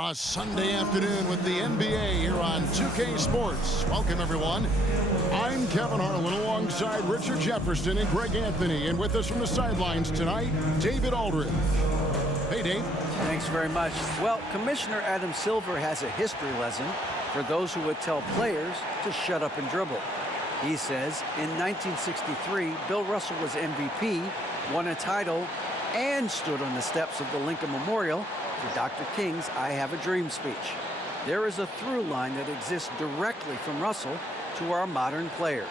A Sunday afternoon with the NBA here on 2K Sports. Welcome, everyone. I'm Kevin Harlan alongside Richard Jefferson and Greg Anthony. And with us from the sidelines tonight, David Aldridge. Hey, Dave. Thanks very much. Well, Commissioner Adam Silver has a history lesson for those who would tell players to shut up and dribble. He says in 1963, Bill Russell was MVP, won a title, and stood on the steps of the Lincoln Memorial for Dr. King's I Have a Dream speech. There is a through line that exists directly from Russell to our modern players.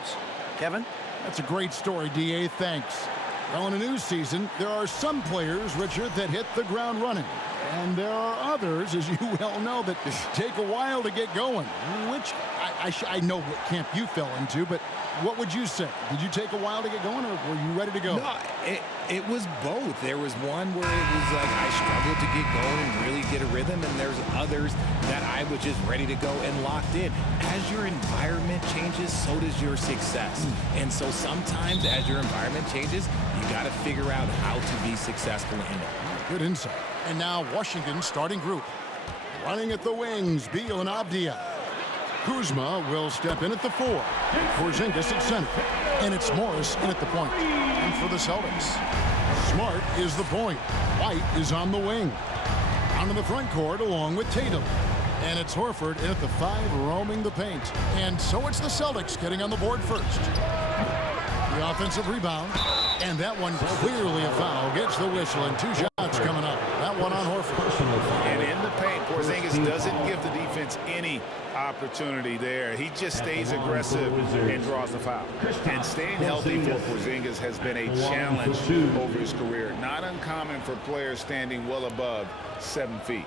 Kevin? That's a great story, D.A. Thanks. Well, in a new season, there are some players, Richard, that hit the ground running. And there are others, as you well know, that take a while to get going, which I know what camp you fell into, but what would you say? Did you take a while to get going, or were you ready to go? No, it was both. There was one where it was like I struggled to get going and really get a rhythm, and there's others that I was just ready to go and locked in. As your environment changes, so does your success. And so sometimes as your environment changes, you got to figure out how to be successful in it. Good insight. And now Washington's starting group. Running at the wings, Beal and Abdia. Kuzma will step in at the 4. Porzingis at center. And it's Morris in at the point. And for the Celtics, Smart is the point. White is on the wing. On in the front court along with Tatum. And it's Horford in at the 5 roaming the paint. And so it's the Celtics getting on the board first. The offensive rebound. And that one clearly a foul. Gets the whistle and 2 shots coming up. That one on Horford. And in the paint, Porzingis doesn't give the defense any opportunity there. He just stays aggressive and draws the foul. And staying healthy for Porzingis has been a challenge over his career. Not uncommon for players standing well above 7 feet.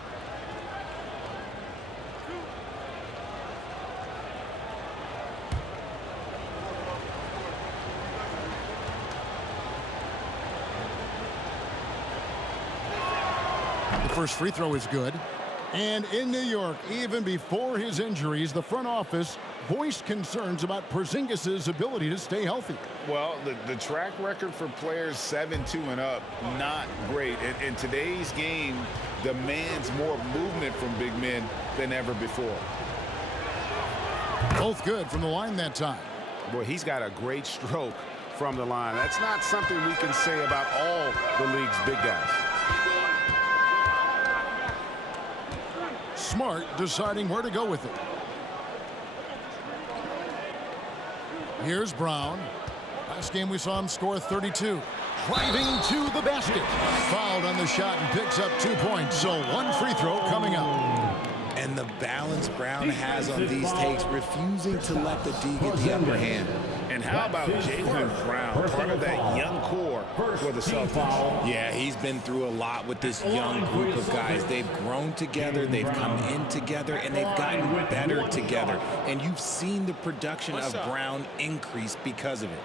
First free throw is good. And in New York, even before his injuries, the front office voiced concerns about Porzingis' ability to stay healthy. Well, the track record for players 7'2" and up, not great. And today's game demands more movement from big men than ever before. Both good from the line that time. Boy, he's got a great stroke from the line. That's not something we can say about all the league's big guys. Smart deciding where to go with it. Here's Brown. Last game we saw him score 32. Driving to the basket. Fouled on the shot and picks up 2 points. So 1 free throw coming up. And the balance Brown has on these takes, refusing to let the D get the upper hand. And how about Jaylen Brown, part of that young core for the Celtics? Yeah, he's been through a lot with this young group of guys. They've grown together, they've come in together, and they've gotten better together. And you've seen the production of Brown increase because of it.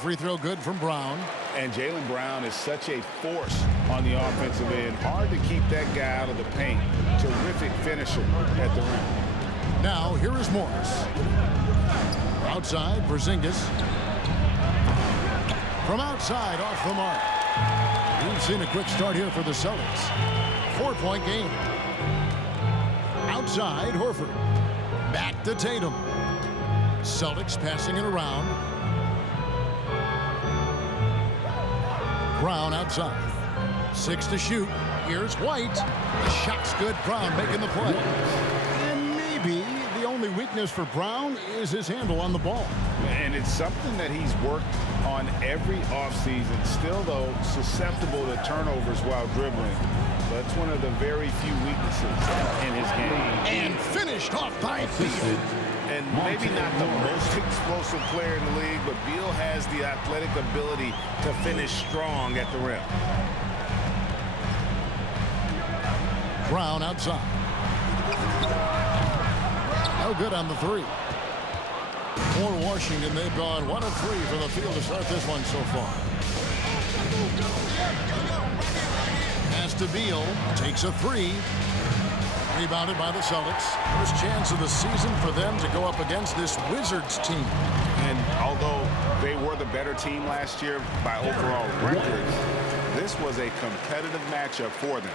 Free throw good from Brown. And Jaylen Brown is such a force on the offensive end. Hard to keep that guy out of the paint. Terrific finisher at the rim. Now, here is Morris. Outside, Porzingis. From outside, off the mark. We've seen a quick start here for the Celtics. 4-point game. Outside, Horford. Back to Tatum. Celtics passing it around. Brown outside. 6 to shoot. Here's White. The shot's good. Brown making the play. And maybe the only weakness for Brown is his handle on the ball. And it's something that he's worked on every offseason. Still, though, susceptible to turnovers while dribbling. But it's one of the very few weaknesses in his game. And finished off by Beal. And maybe not the most explosive player in the league, but Beal has the athletic ability to finish strong at the rim. Brown outside. No good on the 3. For Washington, they've gone 1 of 3 from the field to start this one so far. Pass to Beal. Takes a 3. Rebounded by the Celtics. First chance of the season for them to go up against this Wizards team. And although they were the better team last year by overall records, this was a competitive matchup for them.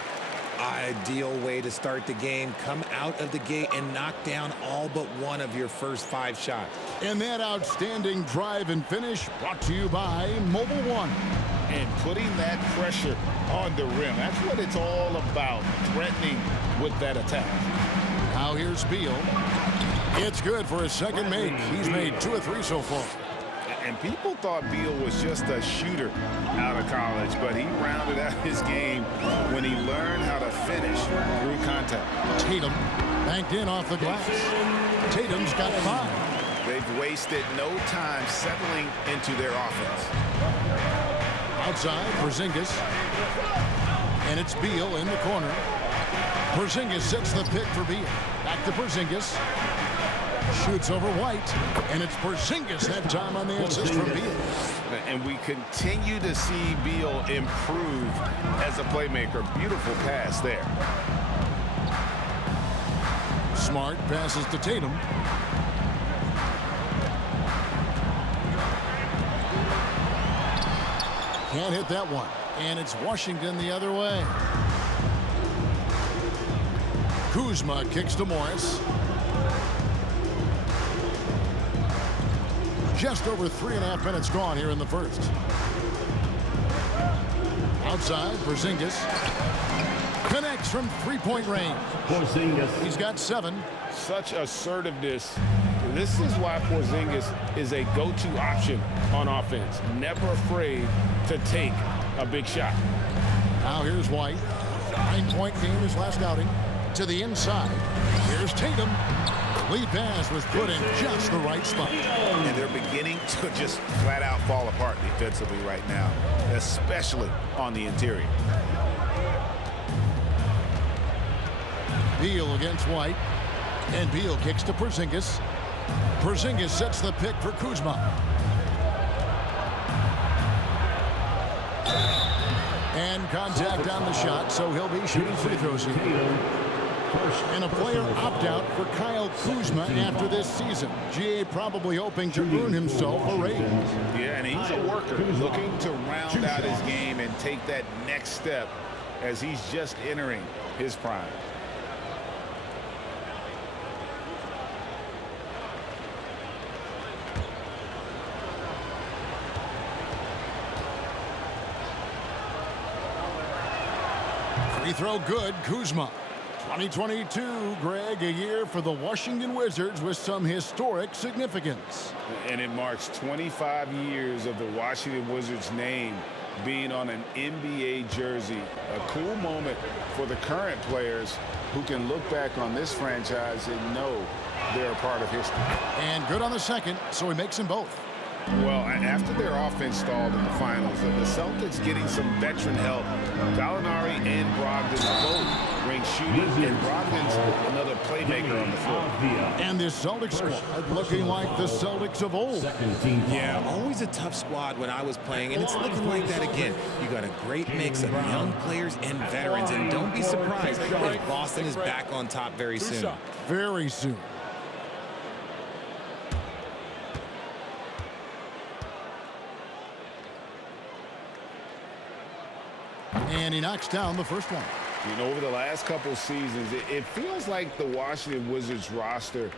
Ideal way to start the game. Come out of the gate and knock down all but one of your first 5 shots. And that outstanding drive and finish brought to you by Mobile One. And putting that pressure on the rim. That's what it's all about, threatening with that attack. Now here's Beal. It's good for his second make. He's made 2 of 3 so far. And people thought Beal was just a shooter out of college, but he rounded out his game when he learned how to finish through contact. Tatum banked in off the glass. Tatum's got 5. They've wasted no time settling into their offense. Outside, Porzingis. And it's Beal in the corner. Porzingis sets the pick for Beal. Back to Porzingis. Shoots over White. And it's Porzingis that time on the assist from Beal. And we continue to see Beal improve as a playmaker. Beautiful pass there. Smart passes to Tatum. Can't hit that one. And it's Washington the other way. Kuzma kicks to Morris. Just over 3.5 minutes gone here in the first. Outside, Porzingis connects from 3-point range. He's got 7. Such assertiveness. This is why Porzingis is a go-to option on offense. Never afraid to take a big shot. Now here's White. 9-point game his last outing. To the inside. Here's Tatum. Lead pass was put in just the right spot. And they're beginning to just flat out fall apart defensively right now, especially on the interior. Beal against White. And Beal kicks to Porzingis. Porzingis sets the pick for Kuzma. And contact on the shot, so he'll be shooting free throws here. And a player opt-out for Kyle Kuzma after this season. GA probably hoping to earn himself a raise. Yeah, and he's a worker looking to round out his game and take that next step as he's just entering his prime. Free throw good, Kuzma. 2022, Greg, a year for the Washington Wizards with some historic significance. And it marks 25 years of the Washington Wizards name being on an NBA jersey. A cool moment for the current players who can look back on this franchise and know they're a part of history. And good on the second, so he makes them both. Well, after their offense stalled in the finals, the Celtics getting some veteran help. Gallinari and Brogdon both bring shooting, and Brogdon's another playmaker on the floor. And this Celtics squad looking like the Celtics of old. Yeah, always a tough squad when I was playing, and it's looking like that again. You got a great mix of young players and veterans, and don't be surprised if Boston is back on top very soon. Very soon. And he knocks down the first one. You know, over the last couple seasons, it feels like the Washington Wizards roster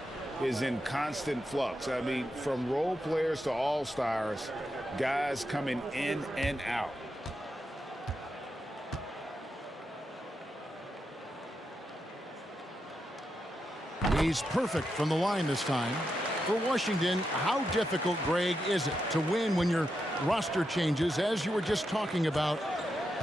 is in constant flux. I mean, from role players to all-stars, guys coming in and out. He's perfect from the line this time. For Washington, how difficult, Greg, is it to win when your roster changes, as you were just talking about?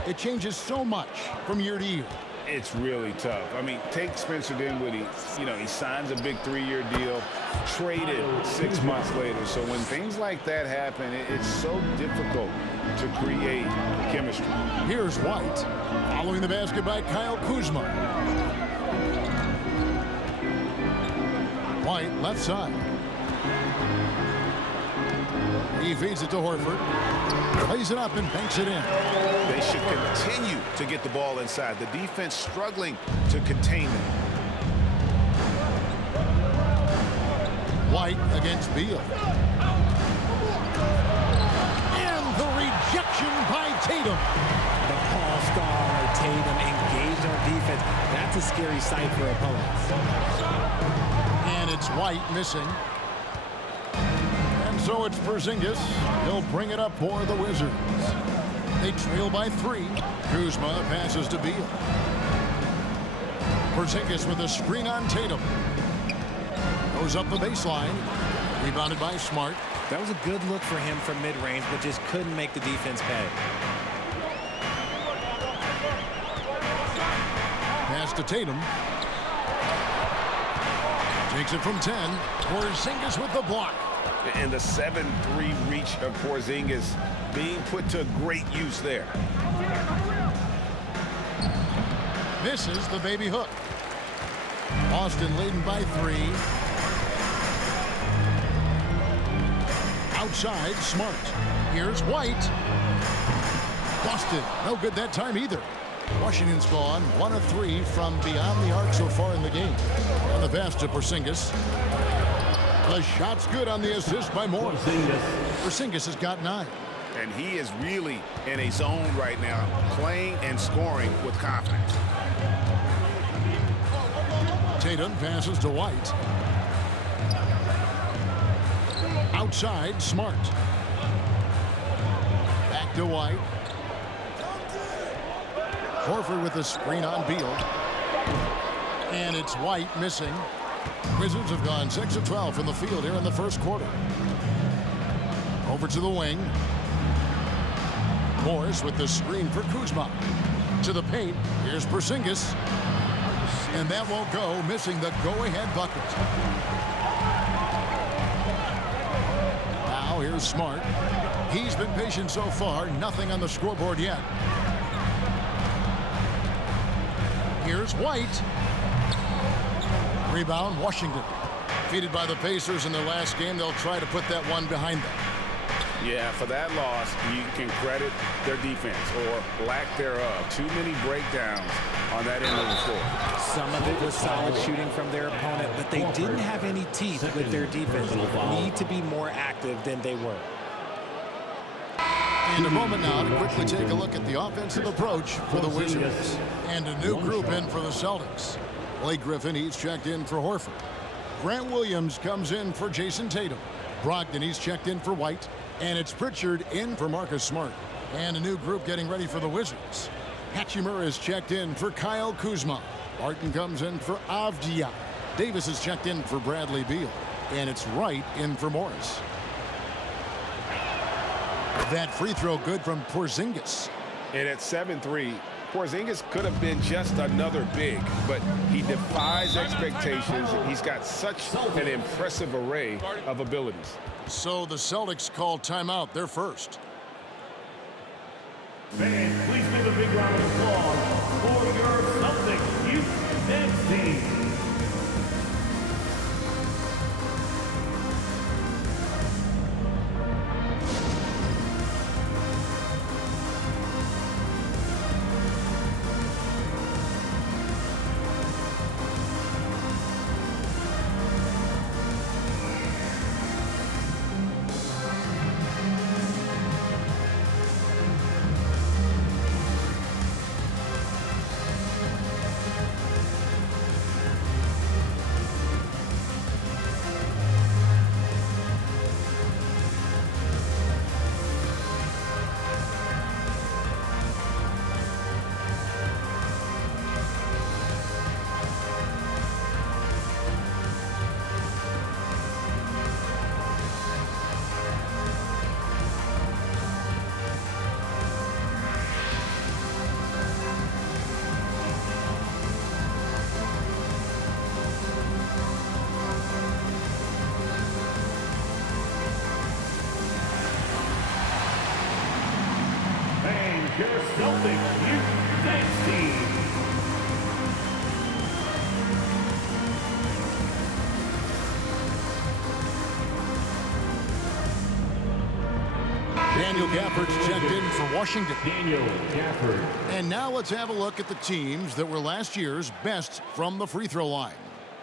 It changes so much from year to year. It's really tough. I mean, take Spencer Dinwiddie. You know, he signs a big 3-year deal, traded 6 months later. So when things like that happen, it's so difficult to create chemistry. Here's White, following the basket by Kyle Kuzma. White, left side. He feeds it to Horford. Plays it up and banks it in. They should continue to get the ball inside. The defense struggling to contain them. White against Beal. And the rejection by Tatum. The all-star Tatum engaged on defense. That's a scary sight for opponents. And it's White missing. And so it's Porzingis. He'll bring it up for the Wizards. They trail by 3. Kuzma passes to Beal. Porzingis with a screen on Tatum. Goes up the baseline. Rebounded by Smart. That was a good look for him from mid-range, but just couldn't make the defense pay. Pass to Tatum. Takes it from 10. Porzingis with the block. And the 7-3 reach of Porzingis being put to great use there. Misses the baby hook. Austin leading by 3. Outside, Smart. Here's White. Busted. No good that time either. Washington's gone 1 of 3 from beyond the arc so far in the game. On the pass to Porzingis. The shot's good on the assist by Morris. Porzingis has got 9. And he is really in a zone right now, playing and scoring with confidence. Tatum passes to White. Outside, Smart. Back to White. Horford with a screen on Beal. And it's White missing. Wizards have gone 6 of 12 from the field here in the first quarter. Over to the wing. Morris with the screen for Kuzma. To the paint. Here's Porzingis. And that won't go, missing the go-ahead bucket. Now here's Smart. He's been patient so far. Nothing on the scoreboard yet. Here's White. Rebound, Washington. Defeated by the Pacers in their last game. They'll try to put that one behind them. Yeah, for that loss, you can credit their defense or lack thereof. Too many breakdowns on that end of the floor. Some of it was solid shooting from their opponent, but they didn't have any teeth with their defense. Need to be more active than they were. And a moment now to quickly take a look at the offensive approach for the Wizards. And a new group in for the Celtics. Blake Griffin, he's checked in for Horford. Grant Williams comes in for Jason Tatum. Brogdon, he's checked in for White. And it's Pritchard in for Marcus Smart. And a new group getting ready for the Wizards. Hachimura is checked in for Kyle Kuzma. Martin comes in for Avdia. Davis is checked in for Bradley Beal. And it's Wright in for Morris. That free throw good from Porzingis. And at 7-3, Porzingis could have been just another big, but he defies expectations. He's got such an impressive array of abilities. So the Celtics call timeout. They're first. Fans, please give a big round of applause for your Celtics youth dance team. Your Celtics youth dance team. Daniel Gafford's checked in for Washington. Daniel Gafford. And now let's have a look at the teams that were last year's best from the free throw line.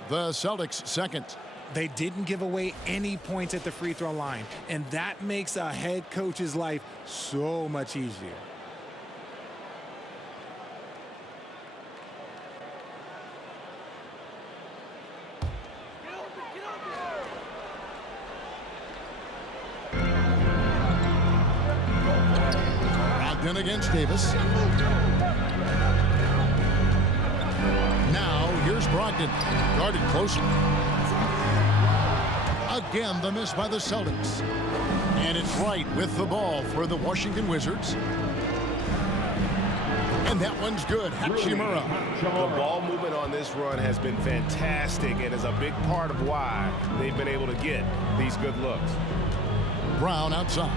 The Celtics second. They didn't give away any points at the free throw line, and that makes a head coach's life so much easier. Brogdon against Davis. Now here's Brogdon, guarded closely. Again, the miss by the Celtics. And it's right with the ball for the Washington Wizards. And that one's good. Hachimura. The ball movement on this run has been fantastic and is a big part of why they've been able to get these good looks. Brown outside.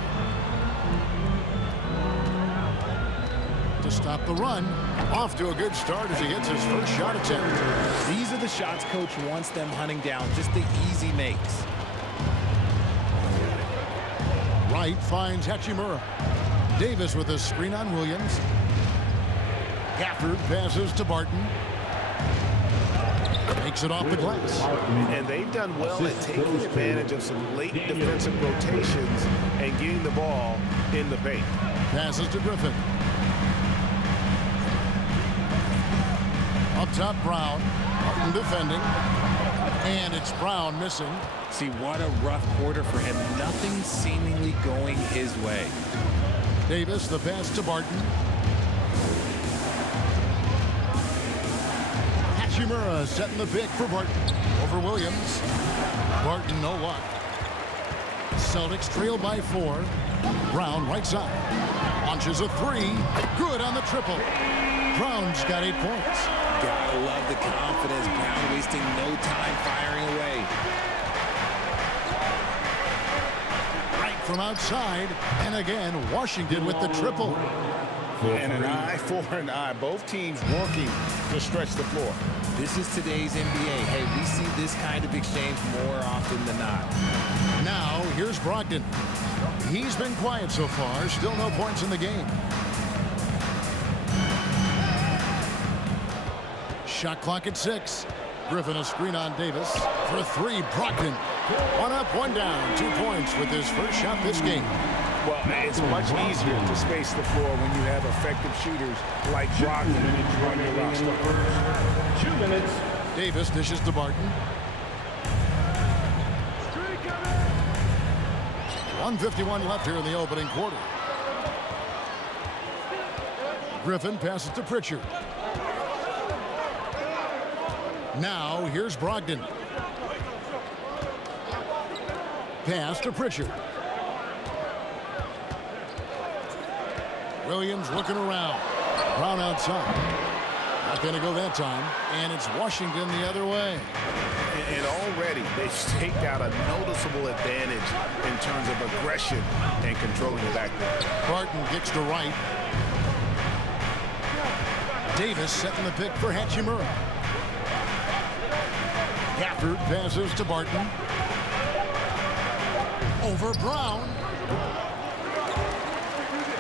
To stop the run. Off to a good start as he hits his first shot attempt. These are the shots coach wants them hunting down, just the easy makes. Wright finds Hachimura. Davis with a screen on Williams. Gafford passes to Barton. Makes it off the glass. And they've done well at taking advantage of some late defensive rotations and getting the ball in the paint. Passes to Griffin. Up top, Brown. Barton defending. And it's Brown missing. See, what a rough quarter for him. Nothing seemingly going his way. Davis, the pass to Barton. Hachimura setting the pick for Barton. Over Williams. Barton, no luck. Celtics trail by 4. Brown, right side. Launches a 3. Good on the triple. Brown's got 8 points. Gotta love the confidence. Brown wasting no time firing away. Right from outside. And again, Washington with the triple. And an eye for an eye. Both teams working to stretch the floor. This is today's NBA. Hey, we see this kind of exchange more often than not. Now, here's Brogdon. He's been quiet so far. Still no points in the game. Shot clock at 6. Griffin a screen on Davis. For 3, Brogdon. 1 up, 1 down. 2 points with his first shot this game. Well, it's much easier to space the floor when you have effective shooters like Brogdon on your roster. 2 minutes. Davis dishes to Barton. 1:51 left here in the opening quarter. Griffin passes to Pritchard. Now, here's Brogdon. Pass to Pritchard. Williams looking around. Brown outside. Not going to go that time. And it's Washington the other way. And already they've staked out a noticeable advantage in terms of aggression and controlling the backcourt. Barton kicks to right. Davis setting the pick for Hachimura. Gafford passes to Barton. Over Brown.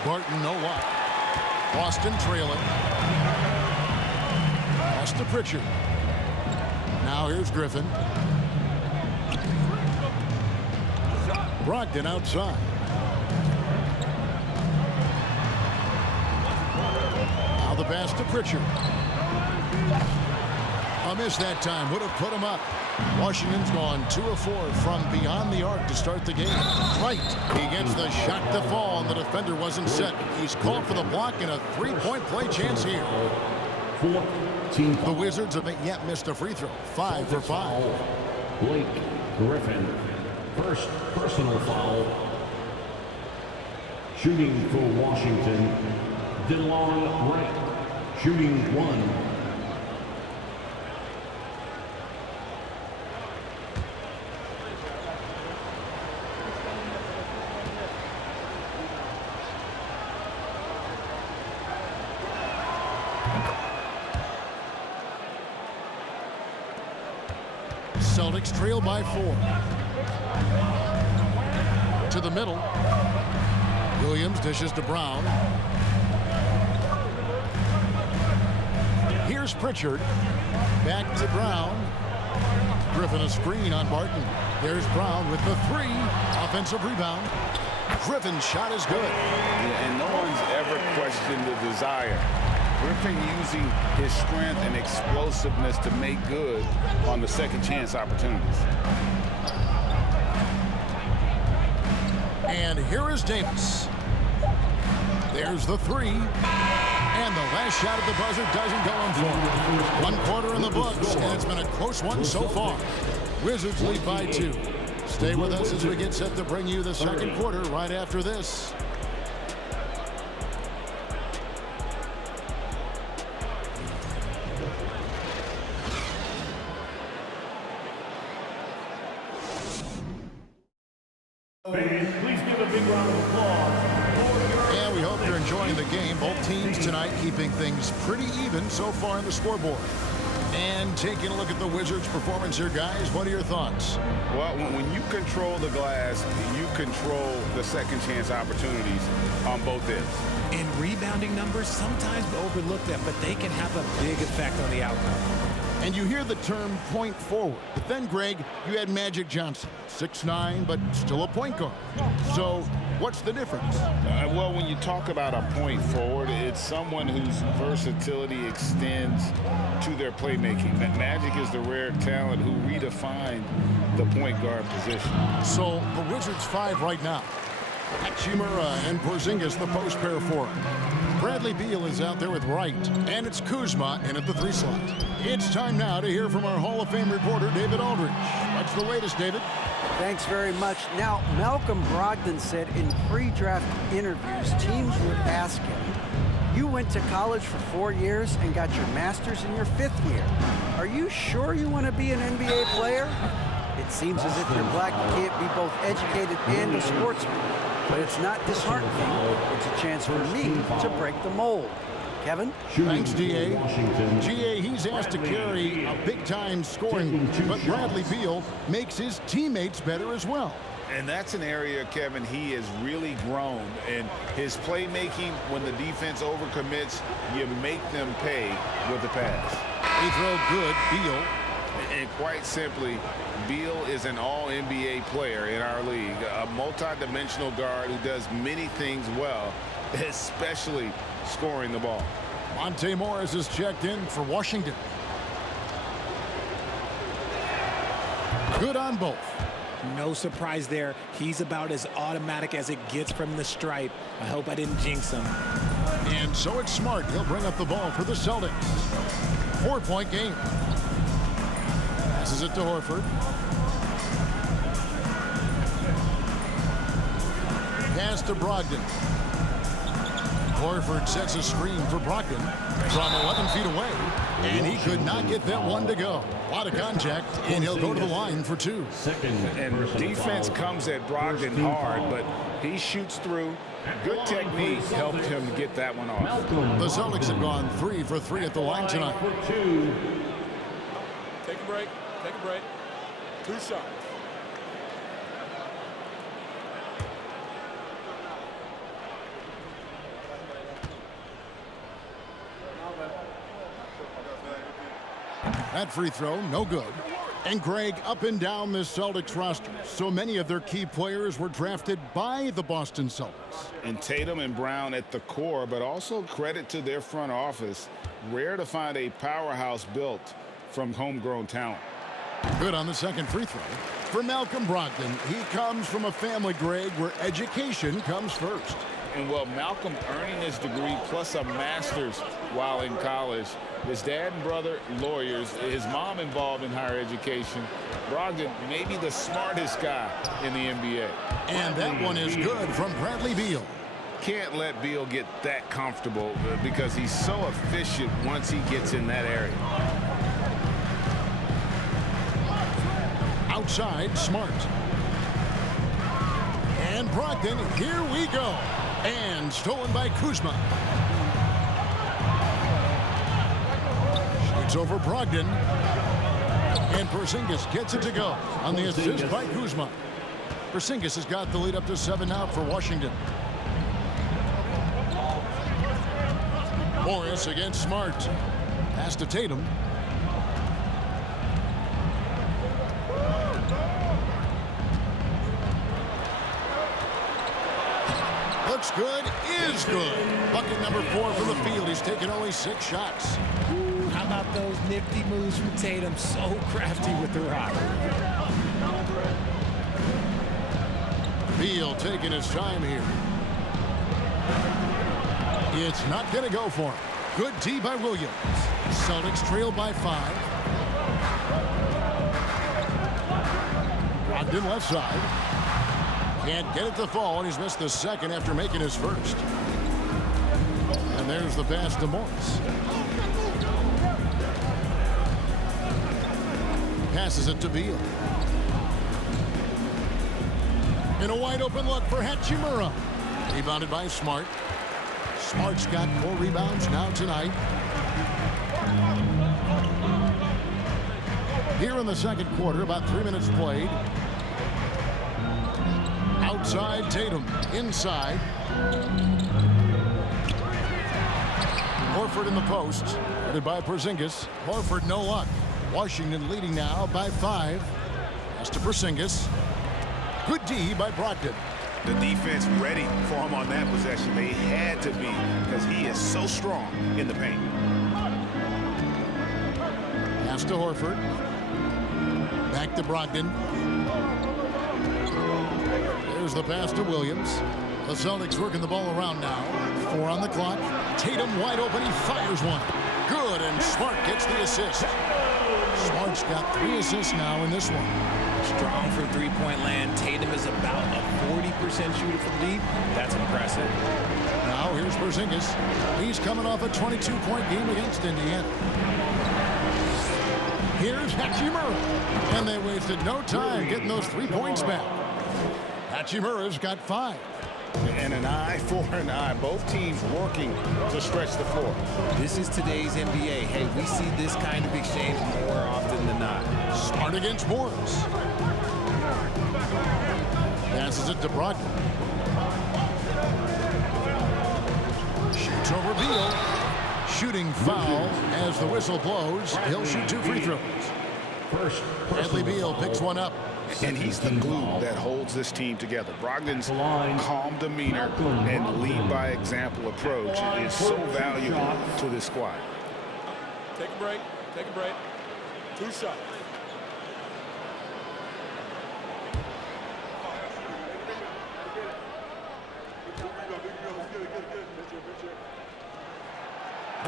Barton, no luck. Boston trailing. Pass to Pritchard. Now here's Griffin. Brogdon outside. Now the pass to Pritchard. A miss that time. Would have put him up. Washington's gone 2 of 4 from beyond the arc to start the game. Right. He gets the shot to fall, and the defender wasn't set. He's called for the block and a 3-point play chance here. The Wizards have yet missed a free throw. 5 for 5. Blake Griffin, first personal foul. Shooting for Washington, DeLon Wright, shooting 1. Celtics trail by 4. To the middle. Williams dishes to Brown. Here's Pritchard. Back to Brown. Griffin a screen on Barton. There's Brown with the 3. Offensive rebound. Griffin's shot is good. Yeah, and no one's ever questioned the desire. Griffin using his strength and explosiveness to make good on the second chance opportunities. And here is Davis. There's the 3. And the last shot at the buzzer doesn't go in for. 1 quarter in the books, and it's been a close one so far. Wizards lead by 2. Stay with us as we get set to bring you the second quarter right after this. Fans, please give a big round of applause for your... And we hope you're enjoying the game. Both teams tonight keeping things pretty even so far on the scoreboard. And taking a look at the Wizards' performance here, guys, what are your thoughts? Well, when you control the glass, you control the second chance opportunities on both ends. And rebounding numbers sometimes overlook them, but they can have a big effect on the outcome. And you hear the term point forward. But then, Greg, you had Magic Johnson, 6'9", but still a point guard. So what's the difference? Well, when you talk about a point forward, it's someone whose versatility extends to their playmaking. Magic is the rare talent who redefined the point guard position. So the Wizards 5 right now. Hachimura and Porzingis the post pair for him. Bradley Beal is out there with Wright, and it's Kuzma in at the 3 slot. It's time now to hear from our Hall of Fame reporter, David Aldridge. What's the latest, David? Thanks very much. Now, Malcolm Brogdon said in pre-draft interviews, teams would ask him, you went to college for 4 years and got your master's in your 5th year. Are you sure you want to be an NBA player? It seems as if you're black, you can't be both educated and a sportsman. But it's not disheartening. It's a chance for me to break the mold. Kevin? Thanks, D.A. G.A., he's asked to carry a big-time scoring, but Bradley Beal makes his teammates better as well. And that's an area, Kevin, he has really grown. And his playmaking, when the defense overcommits, you make them pay with the pass. He throw good, Beal. And quite simply, Beal is an all-NBA player in our league, a multi-dimensional guard who does many things well, especially scoring the ball. Monte Morris is checked in for Washington. Good on both. No surprise there. He's about as automatic as it gets from the stripe. I hope I didn't jinx him. And so it's Smart. He'll bring up the ball for the Celtics. 4-point game. Passes it to Horford. Pass to Brogdon. Horford sets a screen for Brogdon from 11 feet away, and he could not get that one to go. A lot of contact, and he'll go to the line for 2. And defense comes at Brogdon hard, but he shoots through. Good technique helped him get that one off. The Celtics have gone 3 for 3 at the line tonight. Take a break. Take a break. 2 shots. That free throw, no good. And Greg, up and down this Celtics roster, so many of their key players were drafted by the Boston Celtics. And Tatum and Brown at the core, but also credit to their front office. Rare to find a powerhouse built from homegrown talent. Good on the second free throw. For Malcolm Brogdon, he comes from a family, Greg, where education comes first. And well, Malcolm earning his degree plus a master's while in college. His dad and brother, lawyers. His mom involved in higher education. Brogdon, maybe the smartest guy in the NBA. And that one is good from Bradley Beal. Can't let Beal get that comfortable because he's so efficient once he gets in that area. Outside, Smart. And Brogdon, here we go. And stolen by Kuzma. Shoots over Brogdon. And Porzingis gets it to go on the assist by Kuzma. Porzingis has got the lead up to 7 now for Washington. Morris against Smart. Pass to Tatum. Looks good, is good. Bucket number 4 from the field. He's taken only 6 shots. How about those nifty moves from Tatum? So crafty with the rock. Beal taking his time here. It's not going to go for him. Good D by Williams. Celtics trail by 5. Brogdon left side. Can't get it to fall, and he's missed the second after making his first. And there's the pass to Morris. Passes it to Beal. In a wide open look for Hachimura. Rebounded by Smart. Smart's got 4 rebounds now tonight. Here in the second quarter, about 3 minutes played. Outside Tatum, inside. Horford in the post, headed by Porzingis. Horford no luck. Washington leading now by 5. Pass to Porzingis. Good D by Brogdon. The defense ready for him on that possession. They had to be, because he is so strong in the paint. Pass to Horford. Back to Brogdon. There's the pass to Williams. The Celtics working the ball around now. 4 on the clock. Tatum wide open. He fires one. Good, and Smart gets the assist. Smart's got 3 assists now in this one. Strong from three-point land. Tatum is about a 40% shooter from deep. That's impressive. Now here's Porzingis. He's coming off a 22-point game against Indiana. Here's Hachimura. And they wasted no time getting those 3 points back. Hachimura's got 5. And an eye for an eye. Both teams working to stretch the floor. This is today's NBA. Hey, we see this kind of exchange more often than not. Smart against Morris. Passes it to Brogdon. Shoots over Beal. Shooting foul as the whistle blows. He'll shoot 2 free throws. Bradley Beal picks one up. And he's the glue that holds this team together. Brogdon's calm demeanor and lead by example approach is so valuable to this squad. Take a break. Take a break. 2 shots.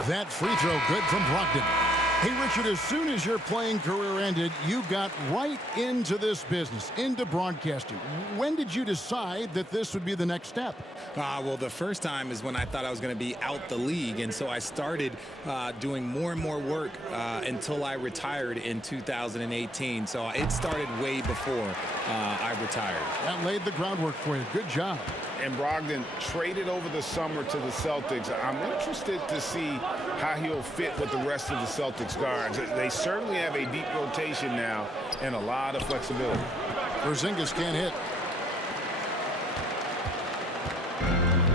That free throw good from Brogdon. Hey, Richard, as soon as your playing career ended, you got right into this business, into broadcasting. When did you decide that this would be the next step? Well, the first time is when I thought I was going to be out the league, and so I started doing more and more work until I retired in 2018. So it started way before I retired. That laid the groundwork for you. Good job. And Brogdon traded over the summer to the Celtics. I'm interested to see how he'll fit with the rest of the Celtics guards. They certainly have a deep rotation now and a lot of flexibility. Porzingis can't hit.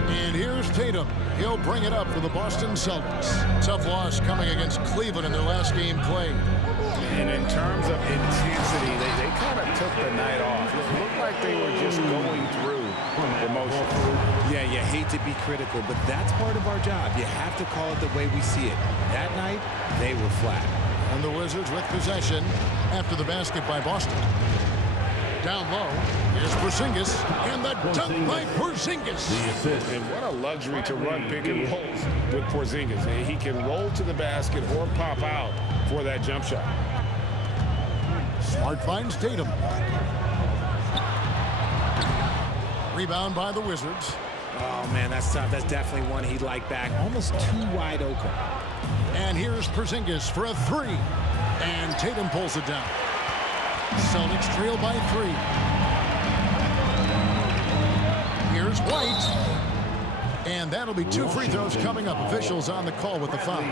And here's Tatum. He'll bring it up for the Boston Celtics. Tough loss coming against Cleveland in their last game played. And in terms of intensity, they kind of took the night off. It looked like they were just going through emotion. Yeah, you hate to be critical, but that's part of our job. You have to call it the way we see it. That night, they were flat. And the Wizards with possession after the basket by Boston. Down low, here's Porzingis, and the dunk by Porzingis. And what a luxury to run pick and rolls with Porzingis. He can roll to the basket or pop out for that jump shot. Smart finds Tatum. Rebound by the Wizards. Oh, man, that's tough. That's definitely one he'd like back. Almost too wide open. And here's Porzingis for a 3. And Tatum pulls it down. Celtics trail by 3. Here's White. And that'll be 2 free throws coming up. Officials on the call with the foul.